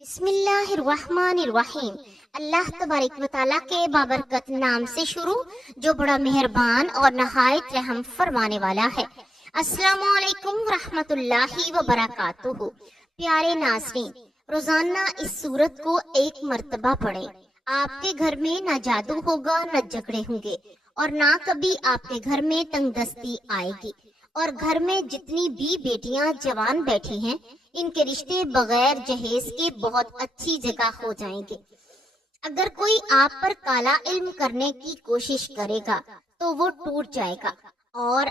بسم اللہ الرحمن الرحیم۔ اللہ تبارک و تعالیٰ کے بابرکت نام سے شروع جو بڑا مہربان اور نہایت رحم فرمانے والا ہے۔ السلام علیکم ورحمۃ اللہ وبرکاتہ۔ پیارے ناظرین، روزانہ اس سورت کو ایک مرتبہ پڑھیں۔ آپ کے گھر میں نہ جادو ہوگا، نہ جھگڑے ہوں گے، اور نہ کبھی آپ کے گھر میں تنگ دستی آئے گی، اور گھر میں جتنی بھی بیٹیاں جوان بیٹھی ہیں ان کے رشتے بغیر جہیز کے بہت اچھی جگہ ہو جائیں گے۔ اگر کوئی آپ پر کالا علم کرنے کی کوشش کرے گا تو وہ ٹوٹ جائے گا اور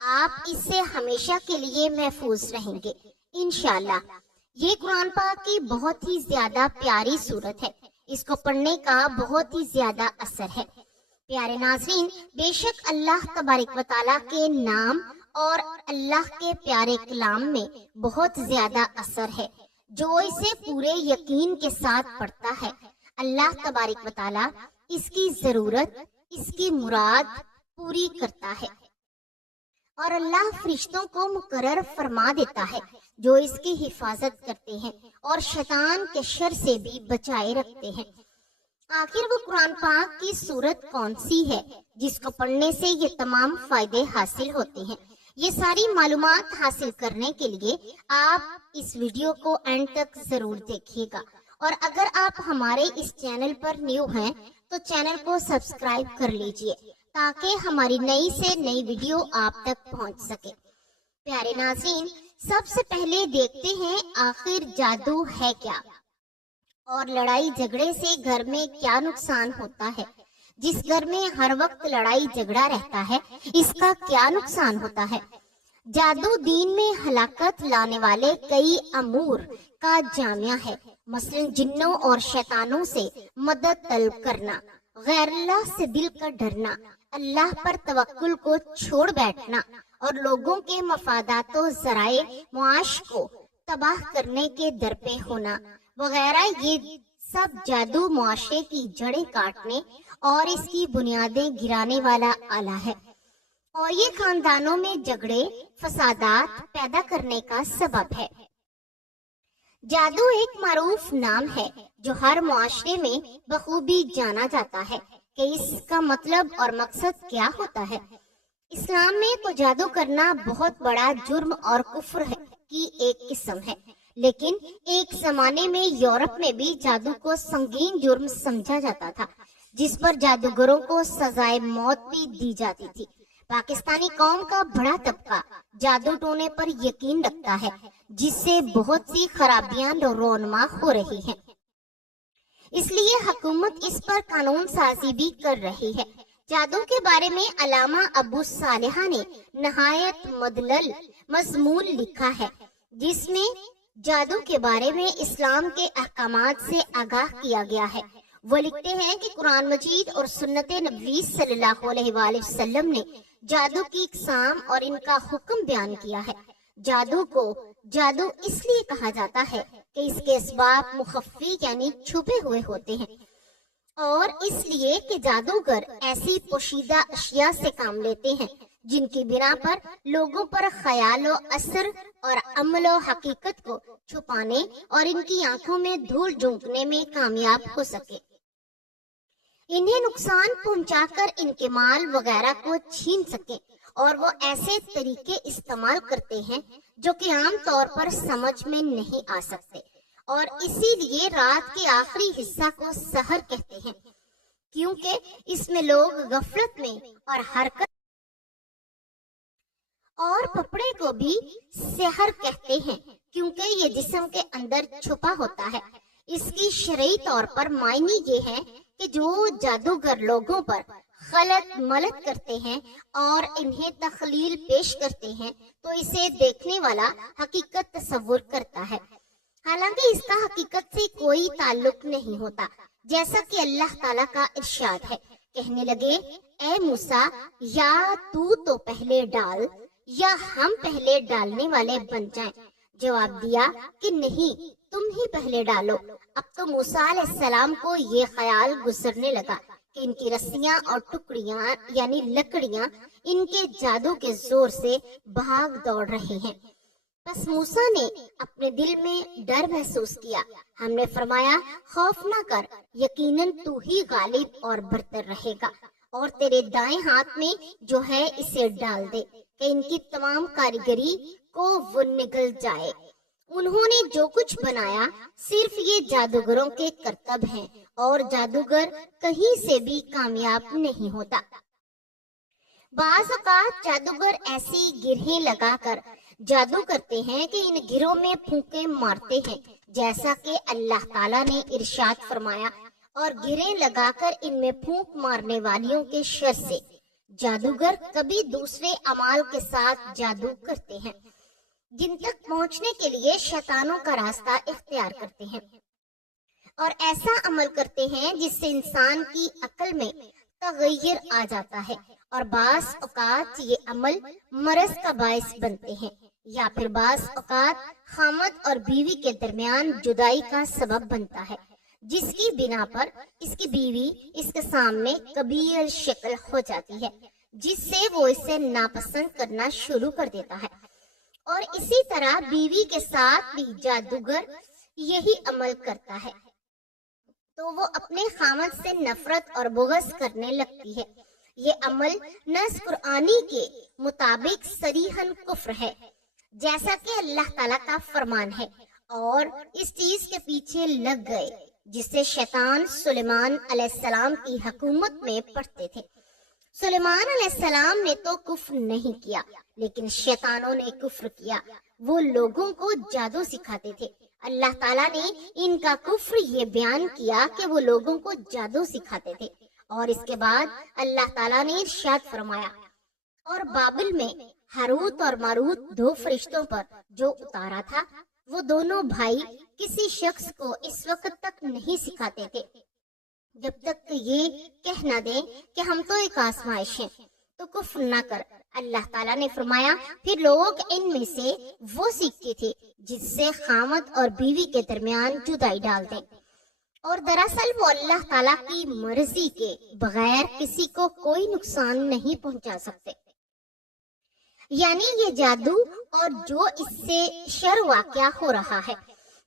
آپ اس سے ہمیشہ کے لیے محفوظ رہیں گے انشاءاللہ۔ یہ قرآن پاک کی بہت ہی زیادہ پیاری صورت ہے، اس کو پڑھنے کا بہت ہی زیادہ اثر ہے۔ پیارے ناظرین، بے شک اللہ تبارک و تعالیٰ کے نام اور اللہ کے پیارے کلام میں بہت زیادہ اثر ہے۔ جو اسے پورے یقین کے ساتھ پڑھتا ہے، اللہ تبارک و تعالیٰ اس کی ضرورت، اس کی مراد پوری کرتا ہے، اور اللہ فرشتوں کو مقرر فرما دیتا ہے جو اس کی حفاظت کرتے ہیں اور شیطان کے شر سے بھی بچائے رکھتے ہیں۔ آخر وہ قرآن پاک کی صورت کون سی ہے جس کو پڑھنے سے یہ تمام فائدے حاصل ہوتے ہیں؟ یہ ساری معلومات حاصل کرنے کے لیے آپ اس ویڈیو کو اینڈ تک ضرور دیکھیے گا، اور اگر آپ ہمارے اس چینل پر نیو ہیں تو چینل کو سبسکرائب کر لیجئے تاکہ ہماری نئی سے نئی ویڈیو آپ تک پہنچ سکے۔ پیارے ناظرین، سب سے پہلے دیکھتے ہیں آخر جادو ہے کیا، اور لڑائی جھگڑے سے گھر میں کیا نقصان ہوتا ہے۔ جس گھر میں ہر وقت لڑائی جھگڑا رہتا ہے اس کا کیا نقصان ہوتا ہے۔ جادو دین میں ہلاکت لانے والے کئی امور کا جامعہ ہے، مثلا جنوں اور شیطانوں سے مدد طلب کرنا، غیر اللہ سے دل کا ڈرنا، اللہ پر توکل کو چھوڑ بیٹھنا، اور لوگوں کے مفادات و ذرائع معاش کو تباہ کرنے کے درپے ہونا وغیرہ، یہ سب جادو معاشرے کی جڑیں کاٹنے اور اس کی بنیادیں گرانے والا آلہ ہے، اور یہ خاندانوں میں جھگڑے فسادات پیدا کرنے کا سبب ہے۔ جادو ایک معروف نام ہے جو ہر معاشرے میں بخوبی جانا جاتا ہے کہ اس کا مطلب اور مقصد کیا ہوتا ہے۔ اسلام میں تو جادو کرنا بہت بڑا جرم اور کفر کی ایک قسم ہے، لیکن ایک زمانے میں یورپ میں بھی جادو کو سنگین جرم سمجھا جاتا تھا، جس پر جادوگروں کو سزائے موت بھی دی جاتی تھی۔ پاکستانی قوم کا بڑا طبقہ جادو ٹونے پر یقین رکھتا ہے، جس سے بہت سی خرابیاں رونما ہو رہی ہیں۔ اس لیے حکومت اس پر قانون سازی بھی کر رہی ہے۔ جادو کے بارے میں علامہ ابو صالحہ نے نہایت مدلل مضمون لکھا ہے، جس میں جادو کے بارے میں اسلام کے احکامات سے آگاہ کیا گیا ہے۔ وہ لکھتے ہیں کہ قرآن مجید اور سنت نبوی صلی اللہ علیہ وآلہ وسلم نے جادو کی اقسام اور ان کا حکم بیان کیا ہے۔ جادو کو جادو اس لیے کہا جاتا ہے کہ اس کے اسباب مخفی یعنی چھپے ہوئے ہوتے ہیں، اور اس لیے کہ جادوگر ایسی پوشیدہ اشیاء سے کام لیتے ہیں جن کی بنا پر لوگوں پر خیال و اثر اور عمل و حقیقت کو چھپانے اور ان کی آنکھوں میں دھول جھونکنے میں کامیاب ہو سکے، انہیں نقصان پہنچا کر ان کے مال وغیرہ کو چھین سکیں، اور وہ ایسے طریقے استعمال کرتے ہیں جو کہ عام طور پر سمجھ میں نہیں آ سکتے، اور اسی لیے رات کے آخری حصہ کو سحر کہتے ہیں، کیونکہ اس میں لوگ غفلت میں اور حرکت، اور پپڑے کو بھی سحر کہتے ہیں کیونکہ یہ جسم کے اندر چھپا ہوتا ہے۔ اس کی شرعی طور پر معنی یہ ہے کہ جو جادوگر لوگوں پر غلط ملت کرتے ہیں اور انہیں تخلیل پیش کرتے ہیں تو اسے دیکھنے والا حقیقت تصور کرتا ہے، حالانکہ اس کا حقیقت سے کوئی تعلق نہیں ہوتا، جیسا کہ اللہ تعالیٰ کا ارشاد ہے۔ کہنے لگے، اے موسیٰ، یا تو پہلے ڈال یا ہم پہلے ڈالنے والے بن جائیں۔ جواب دیا کہ نہیں، تم ہی پہلے ڈالو۔ اب تو موسیٰ علیہ السلام کو یہ خیال گزرنے لگا کہ ان کی رسیاں اور ٹکڑیاں یعنی لکڑیاں ان کے جادو کے زور سے بھاگ دوڑ رہے ہیں۔ بس موسیٰ نے اپنے دل میں ڈر محسوس کیا۔ ہم نے فرمایا خوف نہ کر، یقیناً تو ہی غالب اور برتر رہے گا، اور تیرے دائیں ہاتھ میں جو ہے اسے ڈال دے کہ ان کی تمام کاریگری کو وہ نگل جائے۔ انہوں نے جو کچھ بنایا صرف یہ جادوگروں کے کرتب ہیں، اور جادوگر کہیں سے بھی کامیاب نہیں ہوتا۔ بعض اوقات جادوگر ایسی گرہیں لگا کر جادو کرتے ہیں کہ ان گروں میں پھونکے مارتے ہیں، جیسا کہ اللہ تعالیٰ نے ارشاد فرمایا، اور گریں لگا کر ان میں پھونک مارنے والیوں کے شر سے جادوگر کبھی دوسرے اعمال کے ساتھ جادو کرتے ہیں جن تک پہنچنے کے لیے شیطانوں کا راستہ اختیار کرتے ہیں، اور ایسا عمل کرتے ہیں جس سے انسان کی عقل میں تغیر آ جاتا ہے، اور بعض اوقات یہ عمل مرض کا باعث بنتے ہیں، یا پھر بعض اوقات خامد اور بیوی کے درمیان جدائی کا سبب بنتا ہے، جس کی بنا پر اس کی بیوی اس کے سامنے قبیح شکل ہو جاتی ہے، جس سے وہ اسے ناپسند کرنا شروع کر دیتا ہے۔ اور اسی طرح بیوی کے ساتھ بھی جادوگر یہی عمل کرتا ہے تو وہ اپنے خامد سے نفرت اور بغض کرنے لگتی ہے۔ یہ عمل نص قرآنی کے مطابق صریحاً کفر ہے، جیسا کہ اللہ تعالیٰ کا فرمان ہے، اور اس چیز کے پیچھے لگ گئے جس سے شیطان سلیمان علیہ السلام کی حکومت میں پڑھتے تھے۔ سلیمان علیہ السلام نے تو کفر نہیں کیا، لیکن شیطانوں نے کفر کیا۔ وہ لوگوں کو جادو سکھاتے تھے۔ اللہ تعالیٰ نے ان کا کفر یہ بیان کیا کہ وہ لوگوں کو جادو سکھاتے تھے، اور اس کے بعد اللہ تعالیٰ نے ارشاد فرمایا، اور بابل میں ہاروت اور ماروت دو فرشتوں پر جو اتارا تھا، وہ دونوں بھائی کسی شخص کو اس وقت تک نہیں سکھاتے تھے جب تک کہ یہ کہہ نہ دیں کہ ہم تو ایک آزمائش ہیں، تو کفر نہ کر۔ اللہ تعالیٰ نے فرمایا، پھر لوگ ان میں سے وہ سیکھتے تھے جس سے خامد اور بیوی کے درمیان جدائی ڈال دیں، اور دراصل وہ اللہ تعالیٰ کی مرضی کے بغیر کسی کو کوئی نقصان نہیں پہنچا سکتے۔ یعنی یہ جادو اور جو اس سے شر واقع ہو رہا ہے،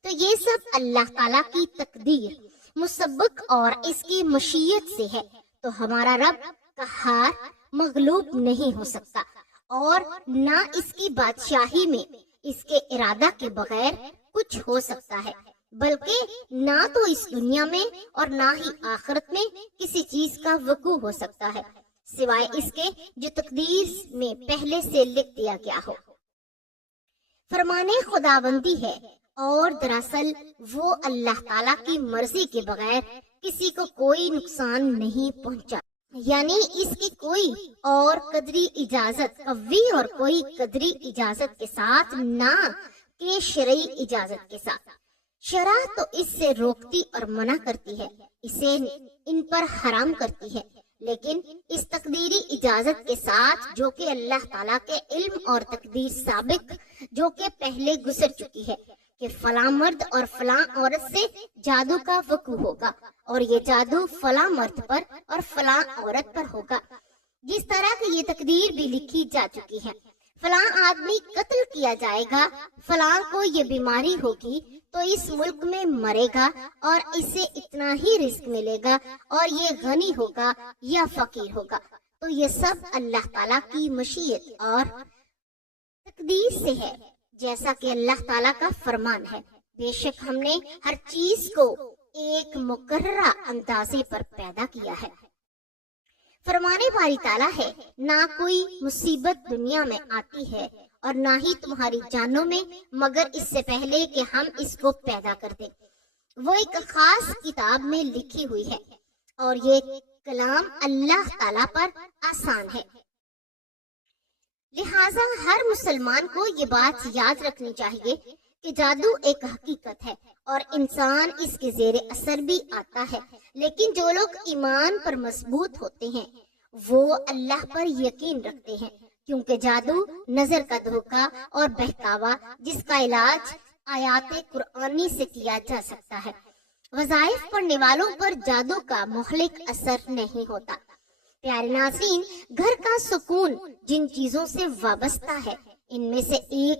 تو یہ سب اللہ تعالیٰ کی تقدیر مسبق اور اس کی مشیت سے ہے، تو ہمارا رب قہار مغلوب نہیں ہو سکتا، اور نہ اس کی بادشاہی میں اس کے ارادہ کے بغیر کچھ ہو سکتا ہے، بلکہ نہ تو اس دنیا میں اور نہ ہی آخرت میں کسی چیز کا وقوع ہو سکتا ہے سوائے اس کے جو تقدیر میں پہلے سے لکھ دیا گیا ہو۔ فرمانے خداوندی ہے، اور دراصل وہ اللہ تعالیٰ کی مرضی کے بغیر کسی کو کوئی نقصان نہیں پہنچا، یعنی اس کی کوئی اور قدری اجازت قوی اور کوئی قدری اجازت کے ساتھ، نہ کہ شرعی اجازت کے ساتھ۔ شرع تو اس سے روکتی اور منع کرتی ہے، اسے ان پر حرام کرتی ہے، لیکن اس تقدیری اجازت کے ساتھ جو کہ اللہ تعالیٰ کے علم اور تقدیر سابق جو کہ پہلے گزر چکی ہے کہ فلاں مرد اور فلاں عورت سے جادو کا وقوع ہوگا، اور یہ جادو فلاں مرد پر اور فلاں عورت پر ہوگا، جس طرح کہ یہ تقدیر بھی لکھی جا چکی ہے۔ فلاں آدمی قتل کیا جائے گا، فلاں کو یہ بیماری ہوگی تو اس ملک میں مرے گا، اور اسے اتنا ہی رزق ملے گا، اور یہ غنی ہوگا یا فقیر ہوگا، تو یہ سب اللہ تعالیٰ کی مشیت اور تقدیر سے ہے، جیسا کہ اللہ تعالیٰ کا فرمان ہے، بے شک ہم نے ہر چیز کو ایک مقررہ اندازے پر پیدا کیا ہے۔ فرمانے والی تعالیٰ ہے، نہ کوئی مصیبت دنیا میں آتی ہے اور نہ ہی تمہاری جانوں میں، مگر اس سے پہلے کہ ہم اس کو پیدا کر دیں۔ وہ ایک خاص کتاب میں لکھی ہوئی ہے، اور یہ کلام اللہ تعالیٰ پر آسان ہے۔ لہٰذا ہر مسلمان کو یہ بات یاد رکھنی چاہیے کہ جادو ایک حقیقت ہے، اور انسان اس کے زیر اثر بھی آتا ہے، لیکن جو لوگ ایمان پر مضبوط ہوتے ہیں وہ اللہ پر یقین رکھتے ہیں، کیونکہ جادو نظر کا دھوکہ اور بہکاوا جس کا علاج آیات قرآنی سے کیا جا سکتا ہے۔ وظائف پڑھنے والوں پر جادو کا مہلک اثر نہیں ہوتا۔ پیارے ناظرین، گھر کا سکون جن چیزوں سے وابستہ ہے ان میں سے ایک